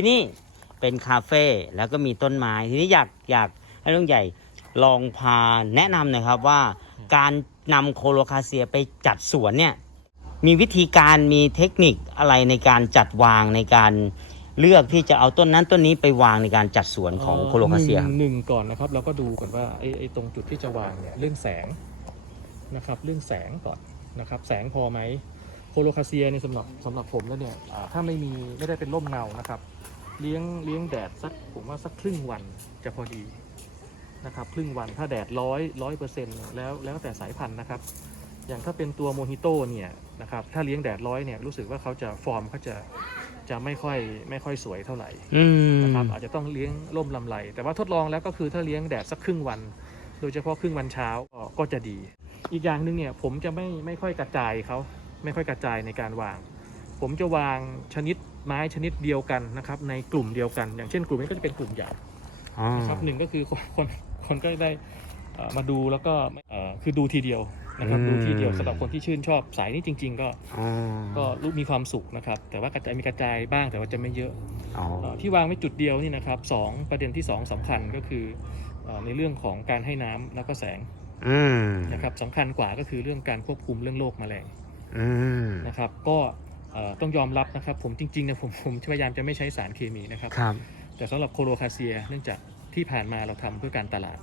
ที่นี่เป็นคาเฟ่แล้วก็มีต้นไม้ทีนี้อยากอยากให้ลุงใหญ่ลองพาแนะนำหน่อยครับว่าการนำโคโลคาเซียไปจัดสวนเนี่ยมีวิธีการมีเทคนิคอะไรในการจัดวางในการเลือกที่จะเอาต้นนั้นต้นนี้ไปวางในการจัดสวนของโคโลคาเซียหคนึ่รับงหนึ่งก่อนนะครับเราก็ดูก่อนว่าไอ้ไอ้ตรงจุดที่จะวางเนี่ยเรื่องแสงนะครับเรื่องแสงก่อนนะครับแสงพอไหมโคโลคาเซียเนี่ยสำหรับสำหรับผมแล้วเนี่ยอ่าถ้าไม่มีไม่ได้เป็นร่มเงานะครับ เลี้ยงเลี้ยงแดดสักผมว่าสักครึ่งวันจะพอดีนะครับครึ่งวันถ้าแดดร้อยร้อยเปอร์เซ็นต์แล้วแล้วแต่สายพันธุ์นะครับ อย่างถ้าเป็นตัวโมฮิโต้เนี่ยนะครับถ้าเลี้ยงแดดร้อยเนี่ยรู้สึกว่าเขาจะฟอร์มเขาจะจะไม่ค่อยไม่ค่อยสวยเท่าไหร่อืมนะครับอาจจะต้องเลี้ยงร่มลำไรแต่ว่าทดลองแล้วก็คือถ้าเลี้ยงแดดสักครึ่งวัน โดยเฉพาะครึ่งวันเช้าก็ก็จะดี อีกอย่างหนึ่งเนี่ยผมจะไม่ไม่ค่อยกระจายเขาไม่ค่อยกระจายในการวาง ผมจะวางชนิดไม้ชนิดเดียวกันนะครับ ในกลุ่มเดียวกัน อย่างเช่น กลุ่มนี้ก็จะเป็นกลุ่มใหญ่อ๋อนะครับหนึ่งก็คือคนคนคนก็ได้เอ่อมาดูแล้วก็เอ่อคือดูทีเดียวนะครับดูทีเดียวสำหรับคนที่ชื่นชอบสายนี้จริง ๆ ก็อ๋อก็รู้มีความสุขนะครับ แต่ว่ากระจายมีกระจายบ้างแต่ว่าจะไม่เยอะอ๋อเอ่อที่วางไว้จุดเดียวนี่นะครับสองประเด็นที่สองสำคัญก็คือเอ่อในเรื่องของการให้น้ำแล้วก็แสงอืมนะครับสำคัญกว่าก็คือเรื่องการควบคุมเรื่องโรคแมลงอืมนะครับ ก็เอ่อ ต้องยอมรับนะครับ ผมจริงๆเนี่ยผมผมพยายามจะไม่ใช้สารเคมีนะครับครับแต่สำหรับโคโลคาเซีย เนื่องจากที่ผ่านมาเราทำเพื่อการตลาด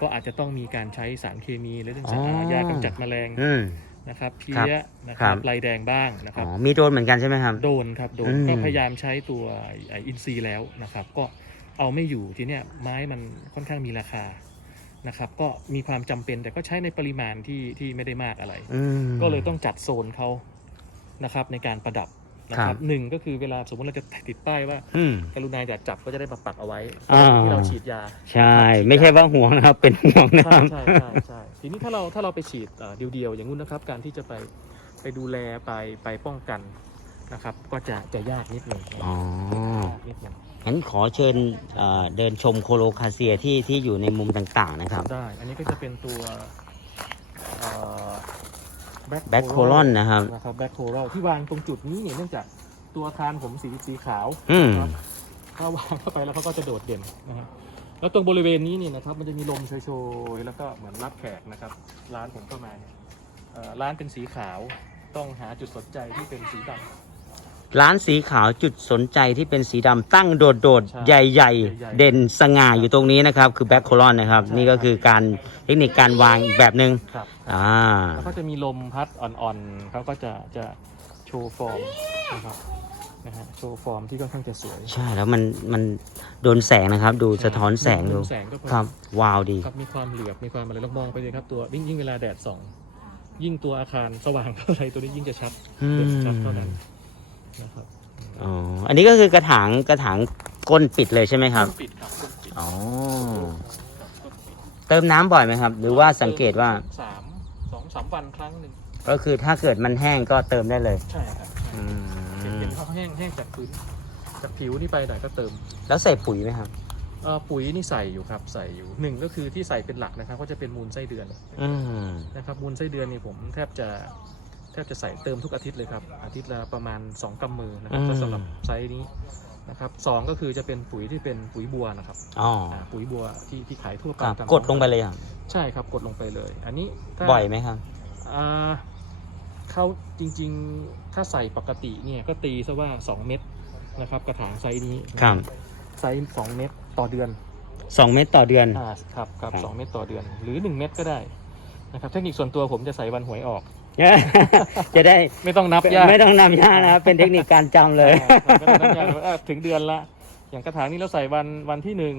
ก็อาจจะต้องมีการใช้สารเคมีและเรื่องสารอ๋อยากำจัดแมลงอืมนะครับเพี้ครับยนะคครัรับบลายแดงบ้างนะคอ๋รับอมีโดรนเหมือนกันใช่ไหมครับโดนครับโดนอืมก็พยายามใช้ตัวไอ้อินซีย์แล้วนะครับ ก็เอาไม่อยู่ทีเนี้ยไม้มันค่อนข้างมีราคานะครับก็มีความจำเป็นแต่ก็ใช้ในปริมาณที่ที่ไม่ได้มากอะไรอืมก็เลยต้องจัดโซนเขา นะครับในการประดับนะคครัรับบหนึ่งก็คือเวลาสมมติเราจะติดป้ายว่าอืม กรุณาอย่าจับก็จะได้มาปักเอาไว้อ่า ที่เราฉีดยาใช่ ไม่ใช่ว่าห่วงนะครับ เป็นห่วงนะคใช่รับ ใช่ใช่ใช่ทีนี้ถ้าเราถ้าเราไปฉีดเอ่อเดียวๆอย่างนู้นนะครับ การที่จะไปไปดูแลไปไปป้องกันนะครับ ก็จะจะยากนิดหนึ่งอ๋อ ยากนิดหนึ่งงั้นขอเชิญเอ่อเดินชมโคโลคาเซียที่ที่อยู่ในมุมต่างๆนะครับ ได้ อันนี้ก็จะเป็นตัว แบ็ค Black Coral นะครับนะครับแบ็คโครที่วางตรงจุดนี้เนี่ยเนื่องจากตัวอาคารผมสีสีขาวอืมนะครับถ้าวางเข้าไปแล้วเขาก็จะโดดเด่นนะครับแล้วตรงบริเวณนี้เนี่ยนะครับมันจะมีลมโชยๆแล้วก็เหมือนรับแขกนะครับ ร้านผมเข้ามาเนี่ยเอ่อร้านเป็นสีขาวต้องหาจุดสนใจที่เป็นสีดำ ร้านสีขาวจุดสนใจที่เป็นสีดำตั้งโดดโดดๆใช่ใหญ่ใหญ่ๆๆเด่นสง่าอยู่ตรงนี้นะครับ คือแบ็คโคลอนนะครับใช่นี่ก็คือการเทคนิคการวางอีกแบบหนึง่งครับ อ่า แล้วก็จะมีลมพัดอ่อนๆเขาก็จะจะโชว์ฟอร์มนะครับนะฮะโชว์ฟอร์มที่ค่อนข้างจะสวยใช่แล้วมันมันโดนแสงนะครับ ดูสะท้อนแสงดู มุมแสงก็พอครับวาวดี ครับมีความเหลือบมีความอะไรลองมองไปเลยครับตัวยิ่งยิ่งเวลาแดดส่องยิ่งตัวอาคารสว่างเท่าไหรตัวนี้ยิ่งจะชัดอืเด่นมชัดเท่านั้น นะครับอ๋อ อันนี้ก็คือกระถางกระถางก้นปิดเลยใช่ไหมครับ ปิดครับต้นปิดอ๋อครับต้นปิดเติมน้ำบ่อยไหมครับ หรือว่าสังเกตว่า สามสองสามวันครั้งหนึ่งก็คือถ้าเกิดมันแห้งก็เติมได้เลย ใช่ครับใช่อืเห็นมเห็นเขาแห้งแห้งจากพื้นจากผิวนี่ไปหน่อยก็เติมแล้วใส่ปุ๋ยไหมครับ เอ่อปุ๋ยนี่ใส่อยู่ครับใส่อยู่หนึ่งก็คือที่ใส่เป็นหลักนะครับก็จะเป็นมูลไส้เดือนอืม นะครับมูลไส้เดือนนี่ผมแทบจะ แทบจะใส่เติมทุกอาทิตย์เลยครับ อาทิตย์ละประมาณ 2กำมือนะครับอืมก็สำหรับไซส์นี้นะครับสองก็คือจะเป็นปุ๋ยที่เป็นปุ๋ยบัวนะครับอ๋ออ่าปุ๋ยบัวที่ที่ขายทั่วไปครับตามกดลงไปเลยครับใช่ครับกดลงไปเลย อันนี้ถ้าบ่อยไหมครับ อ่าเขาจริงๆถ้าใส่ปกติเนี่ยก็ตีซะว่า 2 เม็ดนะครับ กระถางไซส์นี้ครับไซส์2เม็ดต่อเดือน สองเม็ดต่อเดือน อ่าครับครับครับ สองเม็ดต่อเดือน หรือ1เม็ดก็ได้นะครับเทคนิคส่วนตัวผมจะใส่วันหวยออก จะได้ไม่ต้องนับยากไม่ต้องนำยานะครับเป็นเทคนิคการจำเลยอ่าครับไม่ต้องนับยากว่าอ่าถึงเดือนละ อย่างกระถางนี้เราใส่วันวันที่หนึ่ง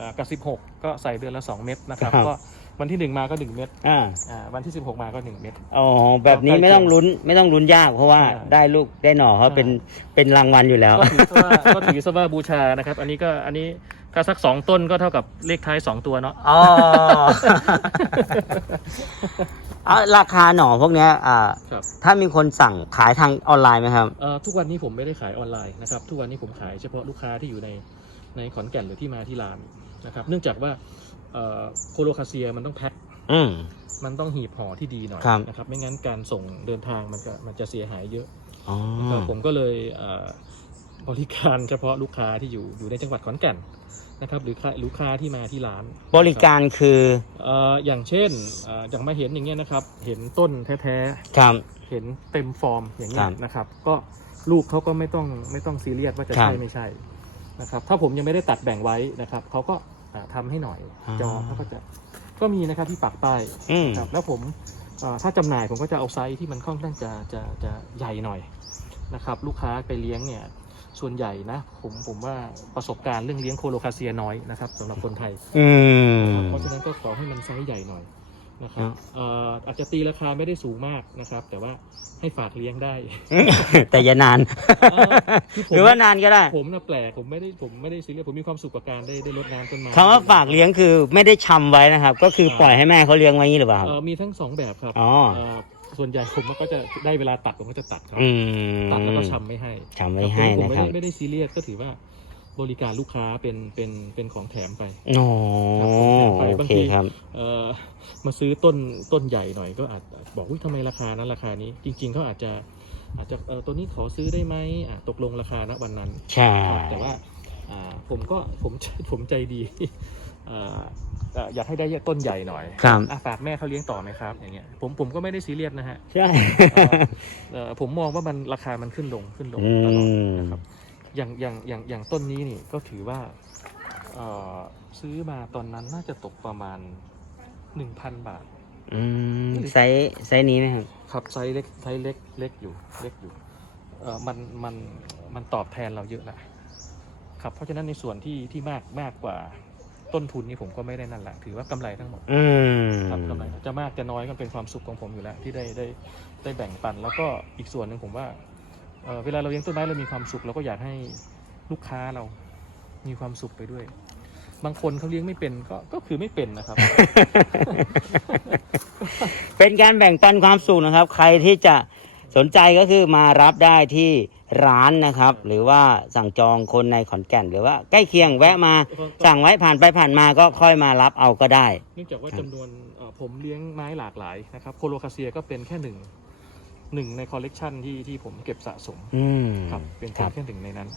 อ่ากับสิบหกก็ใส่เดือนละสองเม็ดนะครับครับก็วันที่หนึ่งมาก็หนึ่งเม็ดอ่าอ่าวันที่สิบหกมาก็หนึ่งเม็ดอ๋อแบบนี้ไม่ต้องลุ้นไม่ต้องลุ้นยากเพราะว่าใช่ได้ลูกได้หน่อเขาใช่เป็นเป็นรางวัลอยู่แล้วก็ถือซะว่าก็ถือซะว่าบูชานะครับ อันนี้ก็อันนี้ถ้าสักสองต้นก็เท่ากับเลขท้ายสองตัวเนาะอ๋อ เอาราคาหน่อพวกเนี้ยอ่าครับ ถ้ามีคนสั่งขายทางออนไลน์ไหมครับ เอ่อทุกวันนี้ผมไม่ได้ขายออนไลน์นะครับ ทุกวันนี้ผมขายเฉพาะลูกค้าที่อยู่ในในขอนแก่นหรือที่มาที่ร้านนะครับ เนื่องจากว่าเอ่อโคโลคาเซียมันต้องแพ็ค อืม มันต้องหีบห่อที่ดีหน่อยครับ นะครับ ไม่งั้นการส่งเดินทางมันจะมันจะเสียหายเยอะอ๋อนะครับผมก็เลยเอ่อบริการเฉพาะลูกค้าที่อยู่อยู่ในจังหวัดขอนแก่น นะครับหรือใครลูกค้าที่มาที่ร้าน บริการคือเอ่ออย่างเช่นเอ่ออย่างมาเห็นอย่างเงี้ยนะครับ เห็นต้นแท้ครับ ๆ เห็นเต็มฟอร์มอย่างเงี้ครัยบนะครับ ก็ลูกเขาก็ไม่ต้องไม่ต้องซีเรียสว่าจะครัใช่บไม่ใช่นะครับ ถ้าผมยังไม่ได้ตัดแบ่งไว้นะครับเขาก็อ่าทำให้หน่อยอ่า จองเขาก็จะก็มีนะครับที่ปักป้ายอืม ครับแล้วผมเอ่อถ้าจำหน่ายผมก็จะเอาไซส์ที่มันค่อนข้างจะจะจะใหญ่หน่อยนะครับ ลูกค้าไปเลี้ยงเนี่ย ส่วนใหญ่นะผมผมว่าประสบการณ์เรื่องเลี้ยงโคโลคาเซียน้อยนะครับสำหรับคนไทย อืม เพราะฉะนั้นก็ขอให้มันไซส์ใหญ่หน่อยนะครับครับเอ่ออาจจะตีราคาไม่ได้สูงมากนะครับ แต่ว่าให้ฝากเลี้ยงได้ แต่อย่านาน เออที่ผมหรือว่านานก็ได้ผมน่ะแปลกผมไม่ได้ผมไม่ได้ซีเรียสผมมีความสุขกับการได้ได้รดน้ำต้นไม้คำว่าฝากเลี้ยงคือไม่ได้ชำไว้นะครับ ก็คือปล่อยให้แม่เขาเลี้ยงไว้อย่างนี้หรือเปล่า เอ่อมีทั้งสองแบบครับอ๋อ เอ่อ ส่วนใหญ่ผมก็จะได้เวลาตัดผมก็จะตัดครับอืมตัดแล้วก็ชำไม่ให้ชำไว้ให้ผมนะไม่ครัได้บไม่ได้ซีเรียสก็ถือว่าบริการลูกค้าเป็นเป็นเป็นของแถมไปโอ้ไปโอบางเคทีครับเอ่อมาซื้อต้นต้นใหญ่หน่อยก็อาจบอกว่าทำไมราคานั้นราคานี้ จริง ๆเขาอาจจะอาจจะเออตัวนี้ขอซื้อได้ไหมอะตกลงราคาณวันนั้นใช่ครับแต่ว่าอ่า ผมก็ผมผมใจดีอ่าอ่าอยากให้ได้ต้นใหญ่หน่อยครับอะฝากแม่เขาเลี้ยงต่อไหมครับ อย่างเงี้ย ผมผมก็ไม่ได้ซีเรียสนะฮะ ใช่เอ่อผมมองว่ามันราคามันขึ้นลงขึ้นลงอืตลอดมนะครับ อย่างอย่างอย่างอย่างต้นนี้นี่ก็ถือว่าเอ่อซื้อมาตอนนั้นน่าจะตกประมาณหนึ่งพันบาทอืมไซส์ไซส์นี้นะครับ ครับไซส์เล็กไซส์เล็กเล็กอยู่เล็กอยู่ เอ่อมันมันมันตอบแทนเราเยอะแหละ ครับเพราะฉะนั้นในส่วนที่ที่มากมากกว่าต้นทุนนี่ผมก็ไม่ได้นั่นแหละถือว่ากำไรทั้งหมดอืมครับกำไรจะมากจะน้อยก็เป็นความสุขของผมอยู่แล้วที่ได้ได้ได้แบ่งปัน แล้วก็อีกส่วนหนึ่งผมว่าเอ่อเวลาเราเลี้ยงต้นไม้เรามีความสุขเราก็อยากให้ลูกค้าเรามีความสุขไปด้วย บางคนเขาเลี้ยงไม่เป็นก็ก็คือไม่เป็นนะครับ เป็นการแบ่งปันความสุขนะครับ ใครที่จะ สนใจก็คือมารับได้ที่ร้านนะครับ หรือว่าสั่งจองคนในขอนแก่น หรือว่าใกล้เคียงแวะมาสั่งไว้ผ่านไปผ่านมาก็ค่อยมารับเอาก็ได้ เนื่องจากว่าครับจำนวนเอ่อผมเลี้ยงไม้หลากหลายนะครับโคโลคาเซียก็เป็นแค่หนึ่งหนึ่งในคอลเลกชันที่ที่ผมเก็บสะสมอืมครับเป็นครับแค่หนึ่งในนั้น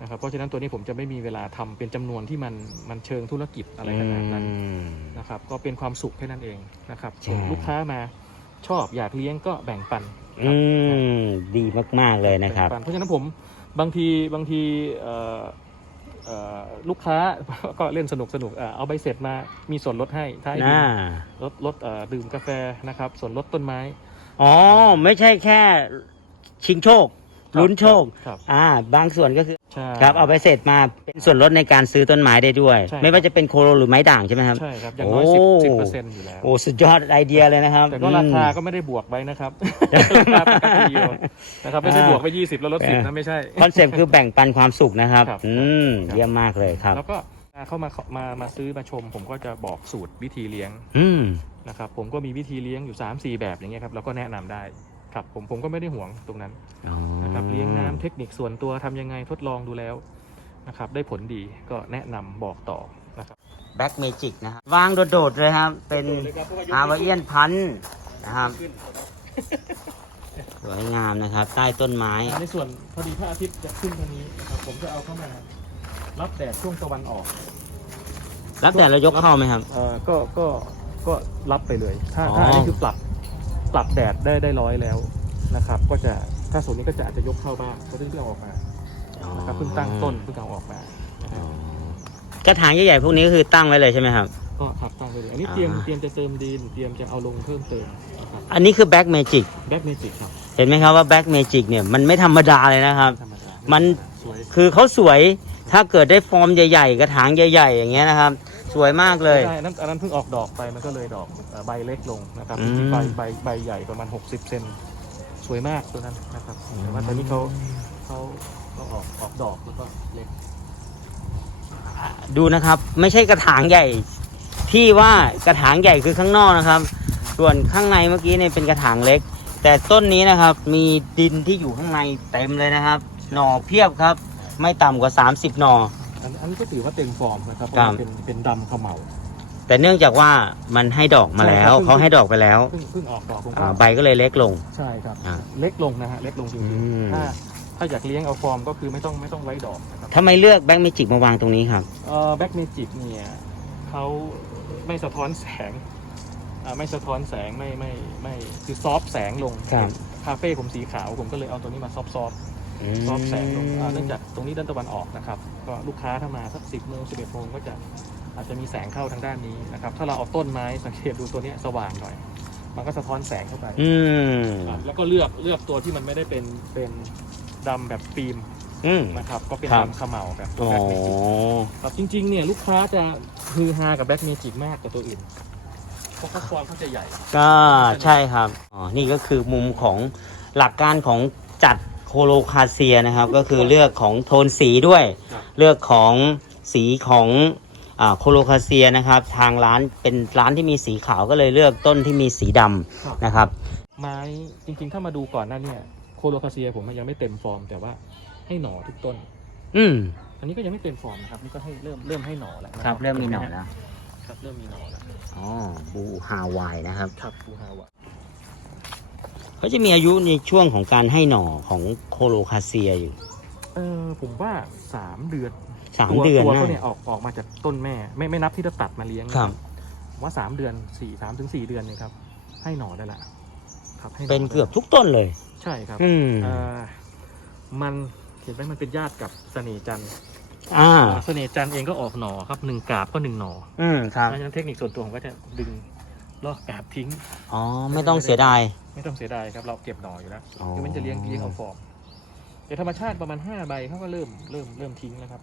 นะครับเพราะฉะนั้นตัวนี้ผมจะไม่มีเวลาทำเป็นจำนวนที่มันมันเชิงธุรกิจอะไรขนาดนั้นอืมนะครับก็เป็นความสุขแค่นั้นเองนะครับใช่ ลูกค้ามาชอบอยากเลี้ยงก็แบ่งปันค อืรับมดีมาก ๆ เลยนะครับแบ่งปันเพราะฉะนั้นผมบางทีบางทีเอ่อเอ่อลูกค้าก็เล่นสนุกสนุกเอ่อเอาใบเสร็จมามีส่วนลดให้ถ้าให้ดื่น่ามลดลดเอ่อดื่มกาแฟนะครับ ส่วนลดต้นไม้ อ๋อ ไม่ใช่แค่ชิงโชค ลุ้นโชคครับ อ่า บางส่วนก็คือใช่ ครับเอาไปเสร็จมาเป็นส่วนลดในการซื้อต้นไม้ได้ด้วย ใช่ ไม่ว่าจะเป็นโคโลหรือไม้ด่างใช่ไหมครับ ใช่ครับ อย่างน้อยโอ้สิบสิบเปอร์เซ็นต์อยู่แล้ว โอ้สุดยอดไอเดียเลยนะครับ แต่ก็ราคาอืมก็ไม่ได้บวกไว้นะครับ ราคาปกติอยู่นะครับ ไม่ใช่อ่าบวกไปยี่สิบแล้วลดสิบเออนะ ไม่ใช่ คอนเซปต์คือแบ่งปันความสุขนะครับ ครับ อืมครับเยี่ยมมากเลยครับ แล้วก็เข้ามามามาซื้อมาชม ผมก็จะบอกสูตรวิธีเลี้ยงอืม นะครับ ผมก็มีวิธีเลี้ยงอยู่ 3 4 แบบอย่างเงี้ยครับเราก็แนะนำได้ ครับผมผมก็ไม่ได้ห่วงตรงนั้นอ๋อนะครับเลี้ยงน้ำเทคนิคส่วนตัวทำยังไงทดลองดูแล้วนะครับได้ผลดีก็แนะนำบอกต่อนะครับแบ็กเมจิกนะครับวางโดดๆเลยครับ เป็นอาวาเอียนพันธุ์นะครับสวยงามนะครับ ใต้ต้นไม้ ในส่วนพอดีพระอาทิตย์จะขึ้นทางนี้นะครับผมจะเอาเข้ามารับแดดช่วงตะวันออก รับแดดแล้วยกเข้าไหมครับเอ่อก็ก็ก็รับไปเลย ถ้าอ๋อถ้าอันนี้คือปรับ ปรับแดดได้ได้ร้อยแล้วนะครับ ก็จะถ้าส่วนนี้ก็จะอาจจะยกเข้าบ้างก็เพิ่งเอาออกมานะครับเพิ่งตั้งต้นเพิ่งเอาออกมานะคอ๋รัอบกระถางใหญ่ๆพวกนี้ก็คือตั้งไว้เลยใช่ไหมครับ ก็ขับตั้งไปเลย อันนี้เตรียมอ่าเตรียมจะเติมดินเตรียมจะเอาลงเพิ่มเติมนะครับอันนี้คือแบ็กเมจิกแบ็กเมจิกครับเห็นไหมครับว่าแบ็กเมจิกเนี่ยมันไม่ธรรมดาเลยนะครับ ธรรมดามันสวยคือเขาสวยถ้าเกิดได้ฟอร์มใหญ่ ๆ กระถางใหญ่ ๆ อย่างเงี้ยนะครับ สวยมากเลย ใช่อันนั้นอันนั้นเพิ่งออกดอกไปมันก็เลยดอกเอ่อใบเล็กลงนะครับอืมจริงๆใบใบใบใหญ่ประมาณ 60 เซนสวยมากตัวนั้นนะครับแต่ว่าตอนนี้เขาเขาเขาออกออกดอกแล้วก็เล็กดูนะครับ ไม่ใช่กระถางใหญ่ ที่ว่ากระถางใหญ่คือข้างนอกนะครับ ส่วนข้างในเมื่อกี้เนี่ยเป็นกระถางเล็ก แต่ต้นนี้นะครับ มีดินที่อยู่ข้างในเต็มเลยนะครับ หน่อเพียบครับ ไม่ต่ำกว่า 30 หน่ออั นอันนี้ก็ถือว่าเต็มฟอร์มนะครับเพครัราะบว่าเป็นเป็นดำเขมเหลา แต่เนื่องจากว่ามันให้ดอกมาแล้ว ใช่ครับ เขาให้ดอกไปแล้วเพิ่งเพิ่งออกดอกผมก็อ่าใบก็เลยเล็กลง ใช่ครับ อ่าเล็กลงนะฮะเล็กลงจริงอืม ๆถ้าถ้าอยากเลี้ยงเอาฟอร์มก็คือไม่ต้องไม่ต้องไว้ดอกนะครับทำไมเลือกแบงค์เมจิกมาวางตรงนี้ครับ เอ่อแบ็กเมจิกเนี่ยเขาไม่สะท้อนแสงอ่าไม่สะท้อนแสงไม่ไม่ไม่คือซอฟต์แสงลงครับ คาเฟ่ผมสีขาวผมก็เลยเอาตัวนี้มาซอฟต์ซอฟต์ ซอฟต์แสงลงอ่าเนื่องจากตรงนี้ด้านตะวันออกนะครับก็ลูกค้าถ้ามาสักสิบโมงสิบเอ็ดโมงก็จะอาจจะมีแสงเข้าทางด้านนี้นะครับถ้าเราเอาต้นไม้สังเกตดูตัวเนี้ยสว่างหน่อย มันก็สะท้อนแสงเข้าไปอืมอะแล้วก็เลือกเลือกตัวที่มันไม่ได้เป็นเป็นดำแบบฟิล์มอืม นะครับก็เป็นครับ ดำเขม่าแบบตัวอ๋อ แบ็กเมจิกครับจริงๆเนี่ยลูกค้าจะฮือฮากับแบ็กเมจิกมากกว่าตัวอื่นเพราะเขาฟอร์มเขาจะใหญ่ ก็ใช่ครับ อ๋อ นี่ก็คือมุมของหลักการของจัด โคโลคาเซียนะครับ ก็คือเลือกของโทนสีด้วย ครับ เลือกของสีของอ่าโคโลคาเซียนะครับ ทางร้านเป็นร้านที่มีสีขาวก็เลยเลือกต้นที่มีสีดำนะครับ ไม้จริงๆ ถ้ามาดูก่อนหน้าเนี่ยโคโลคาเซียผมมันยังไม่เต็มฟอร์ม แต่ว่าให้หน่อทุกต้น อืมอันนี้ก็ยังไม่เต็มฟอร์มนะครับนี่ก็ให้เริ่มเริ่มให้หน่อแล้วนะครับเริ่มมีหน่อแล้วครับเริ่มมีหน่อแล้วอ๋อบูฮาวายนะครับ ครับฟูฮาวะ เขาจะมีอายุในช่วงของการให้หน่อของโคโลคาเซียอยู่ เออผมว่าสามเดือนสามตัวเดือนตัวนะเขาเนี่ยออกออกมาจากต้นแม่ ไม่ไม่นับที่เราตัดมาเลี้ยงนะครับผมว่าสามเดือนสี่สามถึงสี่เดือนเนี่ยครับ ให้หน่อได้ละครับให้หเป็นได้เกือบทุกต้นเลย ใช่ครับอืมเอ่อมันเห็นไหมมันเป็นญาติกับเสน่ห์จันทร์อ่า เสน่ห์จันทร์เองก็ออกหน่อครับหนึ่งกาบก็หนึ่งหน่ออืมครับ เพราะฉะนั้นเทคนิคส่วนตัวผมก็จะดึงลอกกาบทิ้ง อ๋อ ไม่ต้องเสียดาย ไม่ต้องเสียดายครับเราเก็บหน่ออยู่แล้วอ๋อ คือมันจะเลี้ยงเลี้ยงเอาฟอร์มแต่ธรรมชาติประมาณห้าใบเขาก็เริ่มเริ่มเริ่มทิ้งแล้วครับ